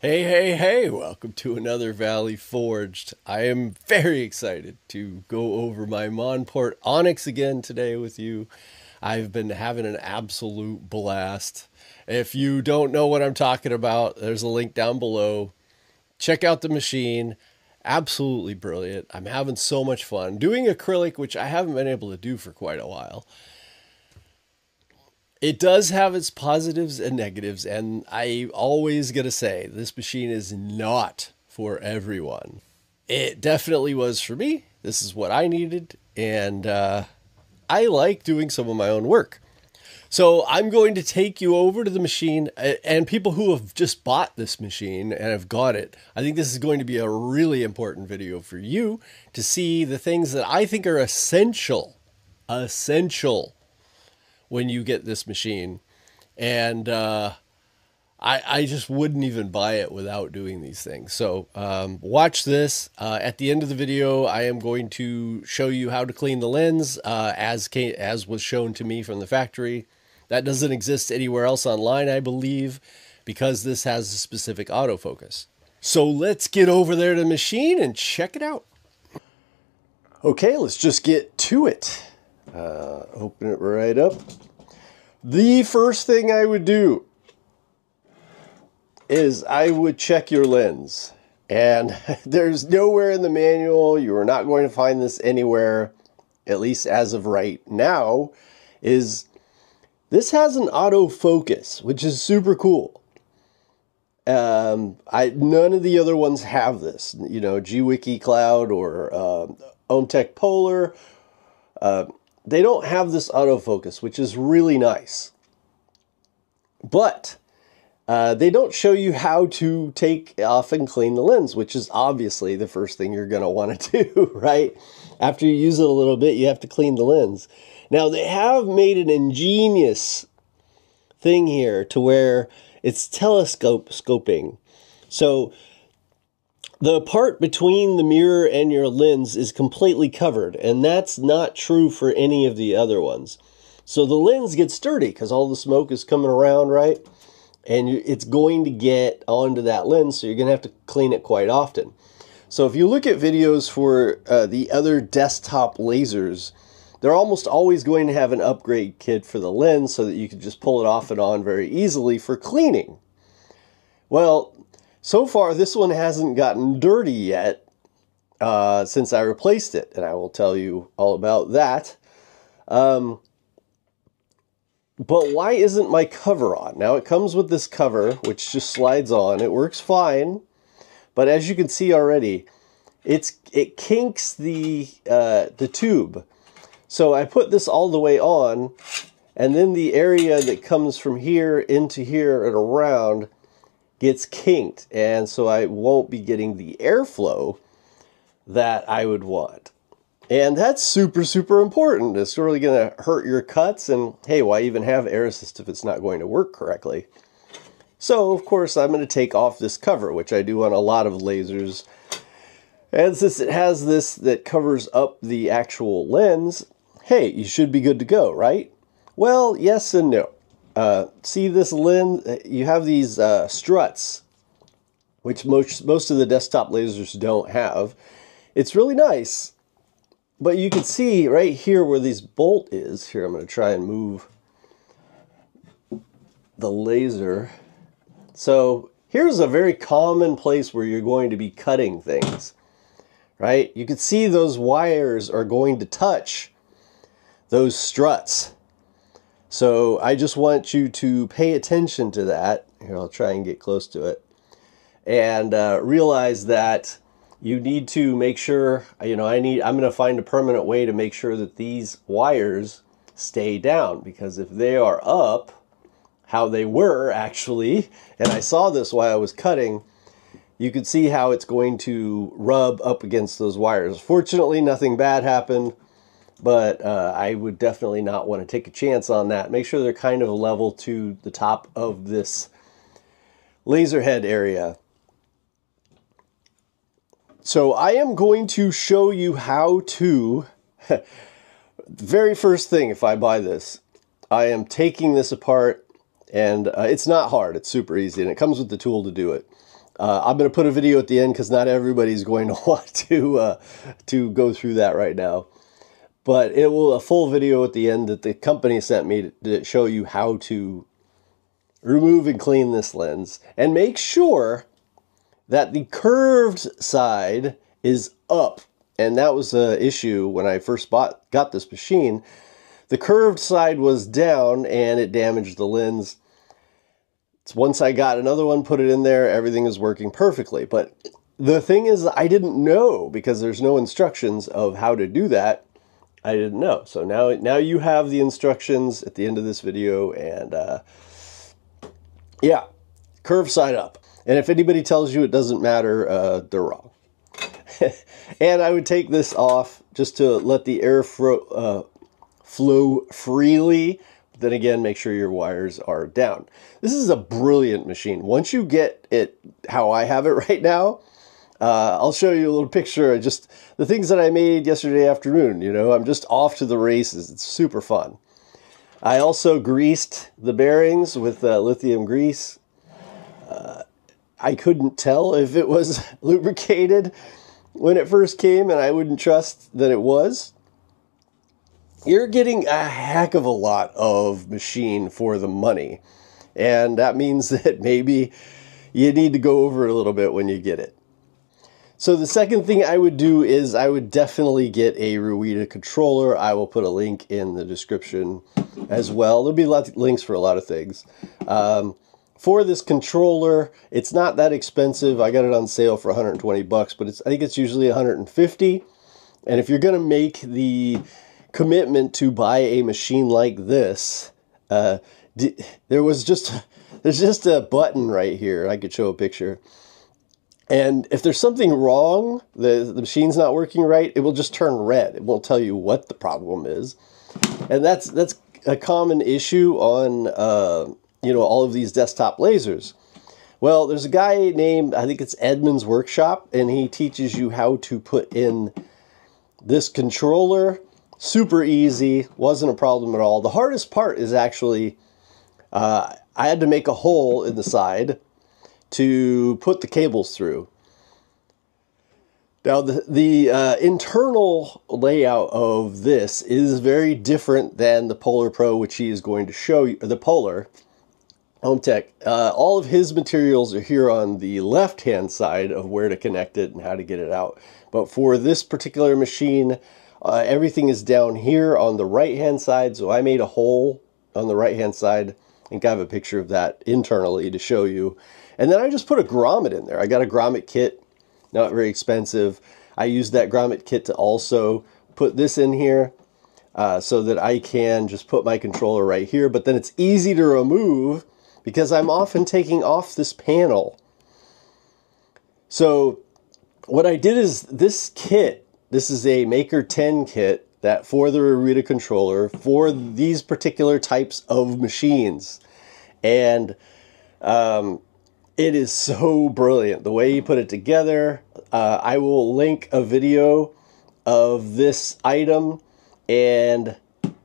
Hey, hey, hey, welcome to another Valley Forged. I am very excited to go over my Monport Onyx again today with you. I've been having an absolute blast. If you don't know what I'm talking about, there's a link down below. Check out the machine. Absolutely brilliant. I'm having so much fun doing acrylic, which I haven't been able to do for quite a while. It does have its positives and negatives, and I always gotta say, this machine is not for everyone. It definitely was for me. This is what I needed, and I like doing some of my own work. So I'm going to take you over to the machine, and people who have just bought this machine and have got it, I think this is going to be a really important video for you to see the things that I think are essential when you get this machine. And I just wouldn't even buy it without doing these things. So watch this. At the end of the video, I am going to show you how to clean the lens as was shown to me from the factory. That doesn't exist anywhere else online, I believe, because this has a specific autofocus. So let's get over there to the machine and check it out. Okay, let's just get to it. Open it right up. The first thing I would do is I would check your lens. And there's nowhere in the manual, you are not going to find this anywhere, at least as of right now, is this has an autofocus, which is super cool. None of the other ones have this. You know, GWiki Cloud or OMTech Polar, they don't have this autofocus, which is really nice. But they don't show you how to take off and clean the lens, which is obviously the first thing you're going to want to do, right? After you use it a little bit, you have to clean the lens. Now, they have made an ingenious thing here to where it's telescoping. So the part between the mirror and your lens is completely covered, and that's not true for any of the other ones. So the lens gets dirty because all the smoke is coming around, right? And it's going to get onto that lens, so you're going to have to clean it quite often. So if you look at videos for the other desktop lasers, they're almost always going to have an upgrade kit for the lens so that you can just pull it off and on very easily for cleaning. Well, so far this one hasn't gotten dirty yet since I replaced it, and I will tell you all about that. But why isn't my cover on? Now it comes with this cover, which just slides on. It works fine, but as you can see already, it kinks the tube. So I put this all the way on, and then the area that comes from here into here and around gets kinked, and so I won't be getting the airflow that I would want. And that's super, super important. It's really going to hurt your cuts, and hey, why even have air assist if it's not going to work correctly? So, of course, I'm going to take off this cover, which I do on a lot of lasers. And since it has this that covers up the actual lens, hey, you should be good to go, right? Well, yes and no. See this lens? You have these struts, which most of the desktop lasers don't have. It's really nice, but you can see right here where this bolt is. Here, I'm going to try and move the laser. So here's a very common place where you're going to be cutting things, right? You can see those wires are going to touch those struts. So I just want you to pay attention to that. Here, I'll try and get close to it. And realize that you need to make sure, you know, I'm going to find a permanent way to make sure that these wires stay down. Because if they are up, how they were actually, and I saw this while I was cutting, you could see how it's going to rub up against those wires. Fortunately, nothing bad happened. But I would definitely not want to take a chance on that. Make sure they're kind of level to the top of this laser head area. So I am going to show you how to, very first thing if I buy this, I am taking this apart, and it's not hard, it's super easy, and it comes with the tool to do it. I'm going to put a video at the end because not everybody's going to want to go through that right now. But it will a full video at the end that the company sent me to show you how to remove and clean this lens. And make sure that the curved side is up. And that was an issue when I first got this machine. The curved side was down and it damaged the lens. Once I got another one, put it in there, everything is working perfectly. But the thing is, I didn't know, because there's no instructions of how to do that. I didn't know. So now you have the instructions at the end of this video, and yeah, curve side up. And if anybody tells you it doesn't matter, they're wrong. And I would take this off just to let the air flow freely. Then again, make sure your wires are down. This is a brilliant machine. Once you get it how I have it right now, I'll show you a little picture of just the things that I made yesterday afternoon. You know, I'm just off to the races. It's super fun. I also greased the bearings with lithium grease. I couldn't tell if it was lubricated when it first came, and I wouldn't trust that it was. You're getting a heck of a lot of machine for the money. And that means that maybe you need to go over it a little bit when you get it. So the second thing I would do is I would definitely get a Ruida controller. I will put a link in the description as well. There'll be lots of links for a lot of things. For this controller, it's not that expensive. I got it on sale for 120 bucks, but I think it's usually 150. And if you're going to make the commitment to buy a machine like this, there's just a button right here. I could show a picture. And if there's something wrong, the machine's not working right, it will just turn red. It won't tell you what the problem is. And that's a common issue on you know, all of these desktop lasers. Well, there's a guy named, I think it's Edmund's Workshop, and he teaches you how to put in this controller. Super easy, wasn't a problem at all. The hardest part is actually, I had to make a hole in the side to put the cables through. Now, the internal layout of this is very different than the Polar Pro, which he is going to show you, or the Polar Home Tech. All of his materials are here on the left-hand side of where to connect it and how to get it out. But for this particular machine, everything is down here on the right-hand side, so I made a hole on the right-hand side. I think I have a picture of that internally to show you. And then I just put a grommet in there. I got a grommet kit, not very expensive. I used that grommet kit to also put this in here so that I can just put my controller right here. But then it's easy to remove because I'm often taking off this panel. So what I did is this kit, this is a Maker 10 kit that for the Ruida controller for these particular types of machines. And it is so brilliant the way you put it together. I will link a video of this item and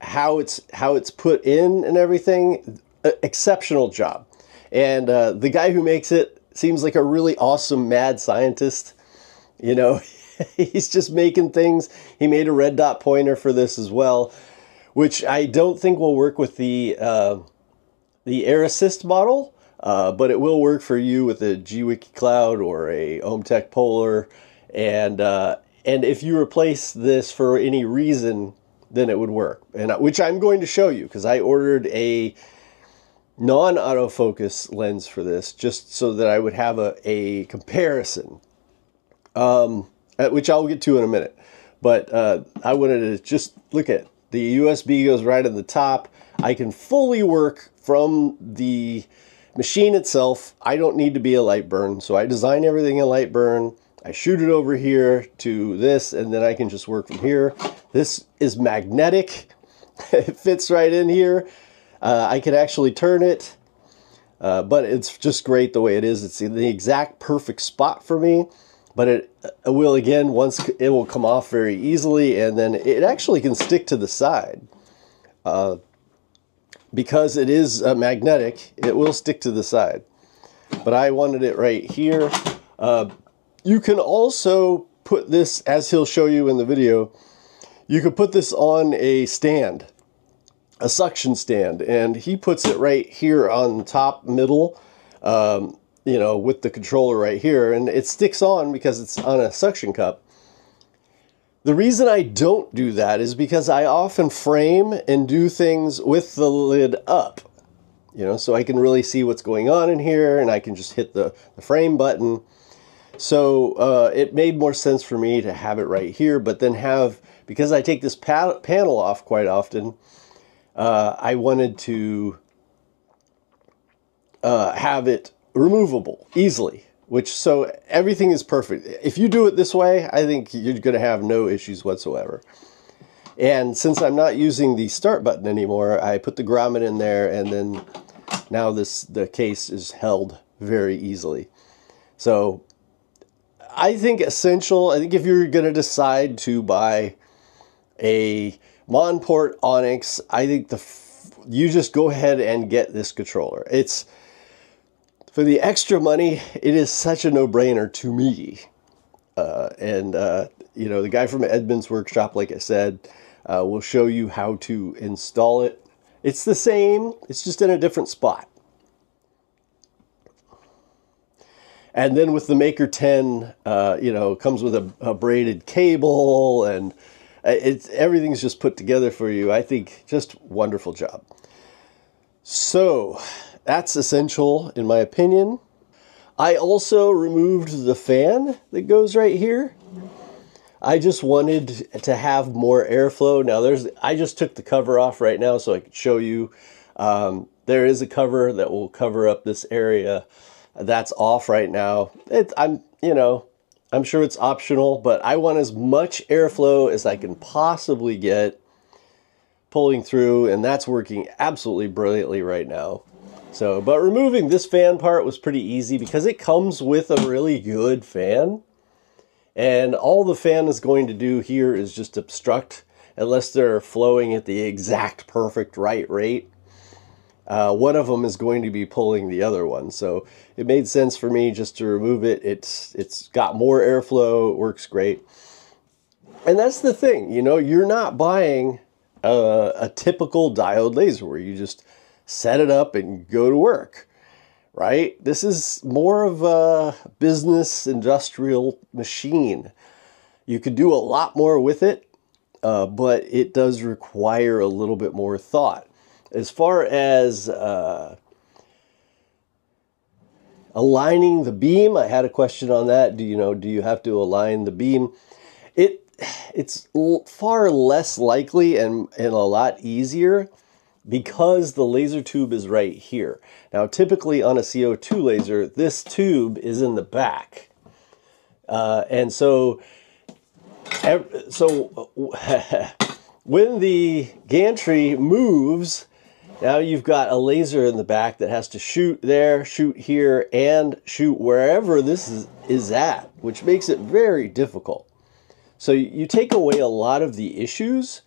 how it's put in and everything. Exceptional job. And the guy who makes it seems like a really awesome mad scientist. You know, he's just making things. He made a red dot pointer for this as well, which I don't think will work with the Air Assist model, but it will work for you with a GWiki Cloud or a OhmTech Polar. And if you replace this for any reason, then it would work. And which I'm going to show you, because I ordered a non-autofocus lens for this just so that I would have a comparison, which I'll get to in a minute. But I wanted to just look at the USB goes right at the top. I can fully work from the machine itself. I don't need to be a light burn, so I design everything in light burn. I shoot it over here to this, and then I can just work from here. This is magnetic. It fits right in here. I can actually turn it, but it's just great the way it is. It's in the exact perfect spot for me, but it will, again, once it will come off very easily, and then it actually can stick to the side. Because it is magnetic, it will stick to the side. but I wanted it right here. You can also put this, as he'll show you in the video, you could put this on a stand, a suction stand, and he puts it right here on top middle, you know, with the controller right here, and it sticks on because it's on a suction cup. The reason I don't do that is because I often frame and do things with the lid up, you know, so I can really see what's going on in here, and I can just hit the frame button. So it made more sense for me to have it right here, but then have, because I take this panel off quite often, I wanted to have it removable easily, which, so everything is perfect. If you do it this way, I think you're going to have no issues whatsoever. And since I'm not using the start button anymore, I put the grommet in there, and then now the case is held very easily. So I think essential, I think if you're going to decide to buy a Monport Onyx, I think you just go ahead and get this controller. It's, for the extra money, it is such a no-brainer to me. You know, the guy from Edmund's Workshop, like I said, will show you how to install it. It's the same, it's just in a different spot. And then with the Maker 10, you know, it comes with a braided cable, and everything's just put together for you. I think just wonderful job. So that's essential in my opinion. I also removed the fan that goes right here. I just wanted to have more airflow. Now I just took the cover off right now so I could show you. There is a cover that will cover up this area. That's off right now. You know, I'm sure it's optional, but I want as much airflow as I can possibly get pulling through, and that's working absolutely brilliantly right now. So, but removing this fan part was pretty easy because it comes with a really good fan. And all the fan is going to do here is just obstruct, unless they're flowing at the exact perfect right rate. One of them is going to be pulling the other one. So it made sense for me just to remove it. It's got more airflow, it works great. And that's the thing, you know, you're not buying a typical diode laser where you just set it up and go to work, right? This is more of a business industrial machine. You could do a lot more with it, but it does require a little bit more thought. As far as aligning the beam, I had a question on that. Do you have to align the beam? It's far less likely and a lot easier because the laser tube is right here. Now, typically on a CO2 laser, this tube is in the back. And so when the gantry moves, now you've got a laser in the back that has to shoot there, shoot here, and shoot wherever this is at, which makes it very difficult. So you take away a lot of the issues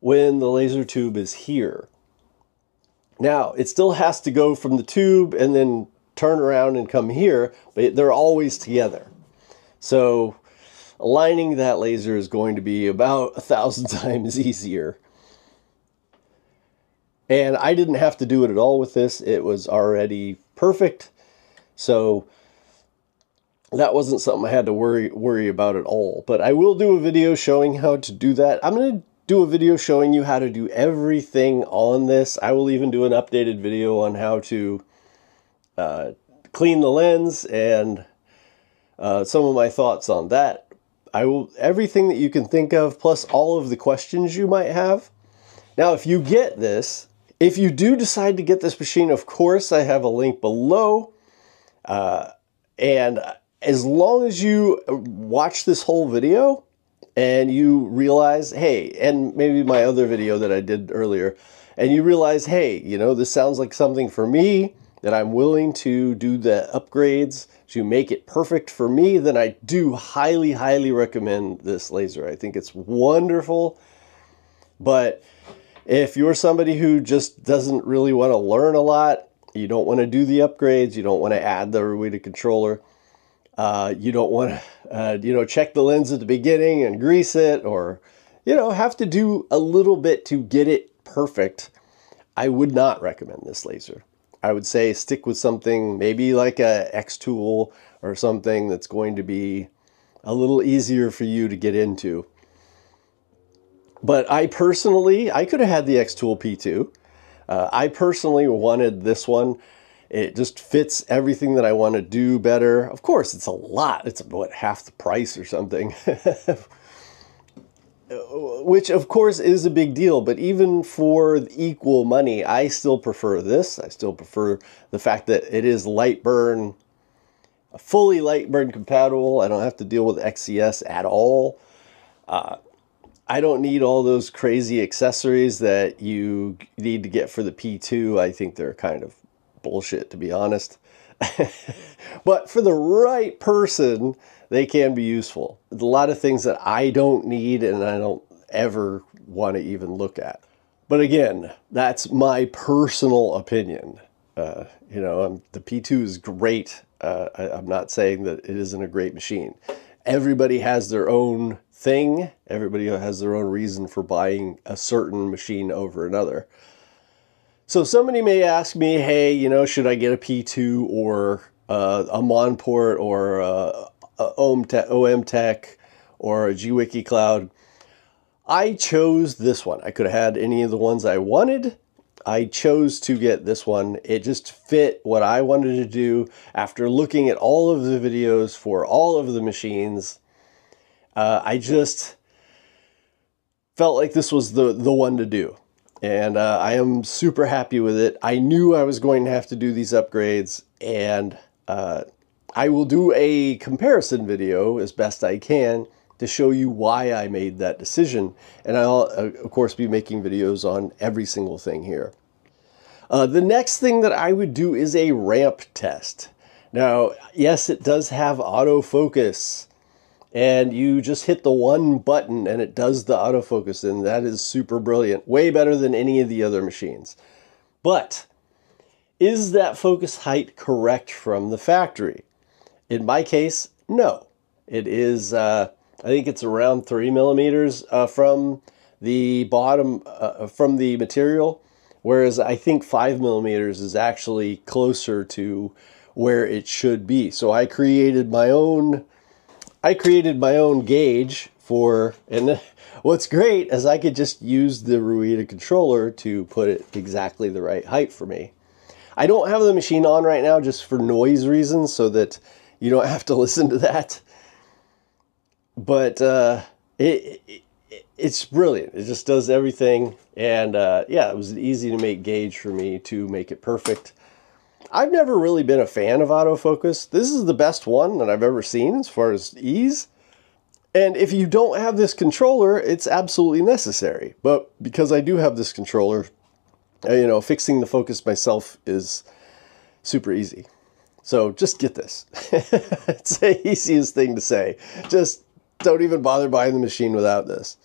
when the laser tube is here. Now, it still has to go from the tube and then turn around and come here, but they're always together. So aligning that laser is going to be about 1,000 times easier. And I didn't have to do it at all with this. It was already perfect. So that wasn't something I had to worry about at all. But I will do a video showing how to do that. I'm going to do a video showing you how to do everything on this. I will even do an updated video on how to clean the lens and some of my thoughts on that. Everything that you can think of, plus all of the questions you might have. Now, if you get this, if you do decide to get this machine, of course, I have a link below. And as long as you watch this whole video and you realize, hey, and maybe my other video that I did earlier, and you realize, hey, you know, this sounds like something for me, that I'm willing to do the upgrades to make it perfect for me, then I do highly, highly recommend this laser. I think it's wonderful. But if you're somebody who just doesn't really want to learn a lot, You don't want to do the upgrades. You don't want to add the Ruida controller. You don't want to, check the lens at the beginning and grease it, or, have to do a little bit to get it perfect. I would not recommend this laser. I would say stick with something maybe like a X tool or something that's going to be a little easier for you to get into. But I could have had the X Tool P2. I personally wanted this one. It just fits everything that I want to do better. Of course, it's a lot. It's what, half the price or something. Which, of course, is a big deal. But even for equal money, I still prefer this. I still prefer the fact that it is Lightburn, fully Lightburn compatible. I don't have to deal with XCS at all. I don't need all those crazy accessories that you need to get for the P2. I think they're kind of bullshit, to be honest. But for the right person, they can be useful. There's a lot of things that I don't need and I don't ever want to even look at. But again, that's my personal opinion. The P2 is great. I'm not saying that it isn't a great machine. Everybody has their own thing. Everybody has their own reason for buying a certain machine over another. So somebody may ask me, hey, should I get a P2 or a Monport or a OM Tech or a GWiki Cloud? I chose this one. I could have had any of the ones I wanted. I chose to get this one. It just fit what I wanted to do after looking at all of the videos for all of the machines. I just felt like this was the one to do. And I am super happy with it. I knew I was going to have to do these upgrades, and I will do a comparison video as best I can to show you why I made that decision. And I'll, of course, be making videos on every single thing here. The next thing that I would do is a ramp test. Now, yes, it does have autofocus, and you just hit the one button and it does the autofocus, and that is super brilliant. Way better than any of the other machines. But is that focus height correct from the factory? In my case, no. It is, I think it's around 3 millimeters from the bottom, from the material, whereas I think 5 millimeters is actually closer to where it should be. So I created my own gauge for, and what's great is I could just use the Ruida controller to put it exactly the right height for me. I don't have the machine on right now just for noise reasons, so that you don't have to listen to that. But it's brilliant. It just does everything. And yeah, it was an easy to make gauge for me to make it perfect. I've never really been a fan of autofocus. This is the best one that I've ever seen as far as ease. And if you don't have this controller, it's absolutely necessary. But because I do have this controller, fixing the focus myself is super easy. So just get this. It's the easiest thing to say. Just don't even bother buying the machine without this.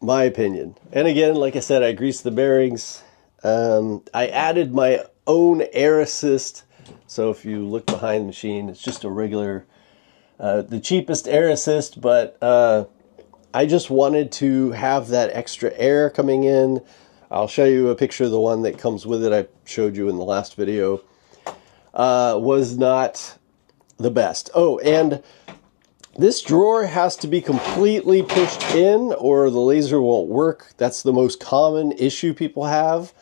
My opinion. And again, like I said, I greased the bearings. I added my own air assist. So if you look behind the machine, it's just a regular, the cheapest air assist, but I just wanted to have that extra air coming in. I'll show you a picture of the one that comes with it. I showed you in the last video. Was not the best. Oh, and this drawer has to be completely pushed in or the laser won't work. That's the most common issue people have,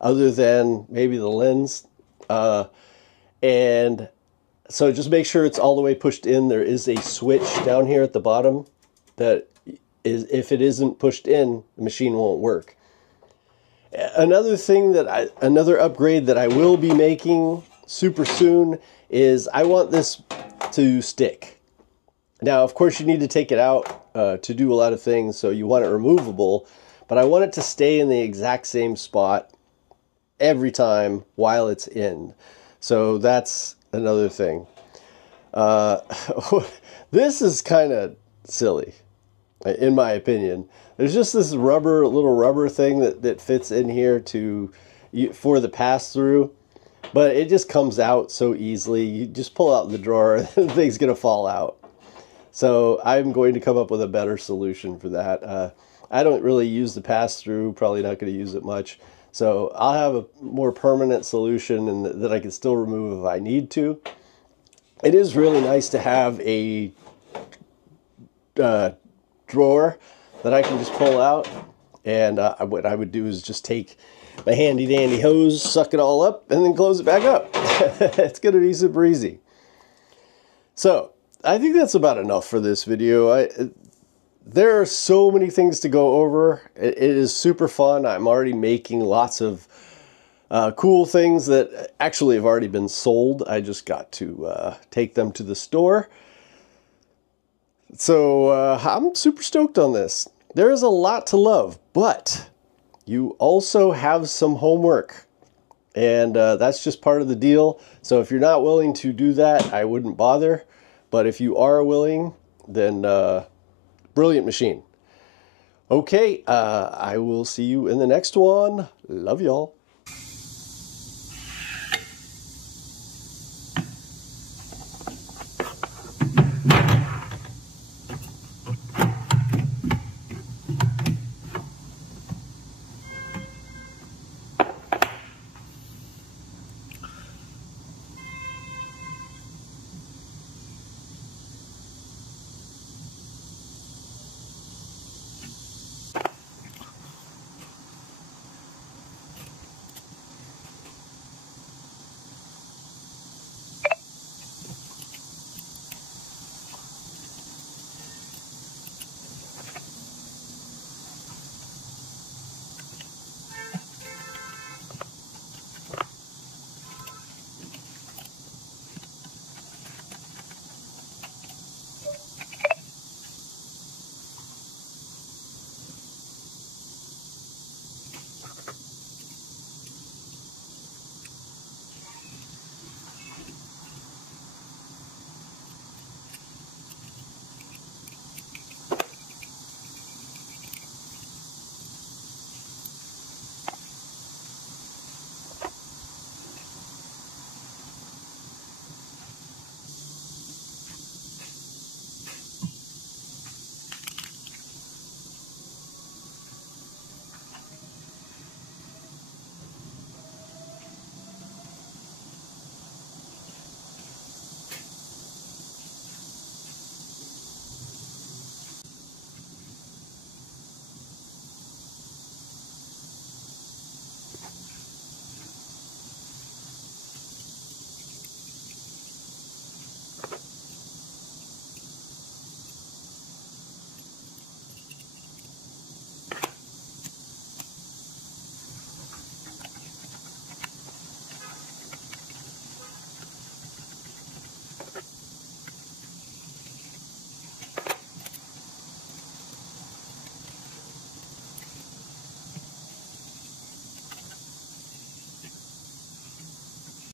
other than maybe the lens. And so just make sure it's all the way pushed in. There is a switch down here at the bottom that is, if it isn't pushed in, the machine won't work. Another thing another upgrade that I will be making super soon is I want this to stick. Now, of course, you need to take it out to do a lot of things, so you want it removable, but I want it to stay in the exact same spot every time while it's in. So that's another thing. This is kind of silly, in my opinion. There's just this little rubber thing that fits in here to for the pass-through, but it just comes out so easily. You just pull out the drawer, the thing's gonna fall out. So I'm going to come up with a better solution for that. I don't really use the pass-through, probably not going to use it much. So I'll have a more permanent solution and that I can still remove if I need to. It is really nice to have a drawer that I can just pull out. And what I would do is just take my handy dandy hose, suck it all up, and then close it back up. It's going to be super easy. So I think that's about enough for this video. There are so many things to go over. It is super fun. I'm already making lots of cool things that actually have already been sold. I just got to take them to the store. So I'm super stoked on this. There is a lot to love, but you also have some homework. And that's just part of the deal. So if you're not willing to do that, I wouldn't bother. But if you are willing, then brilliant machine. Okay, I will see you in the next one. Love y'all.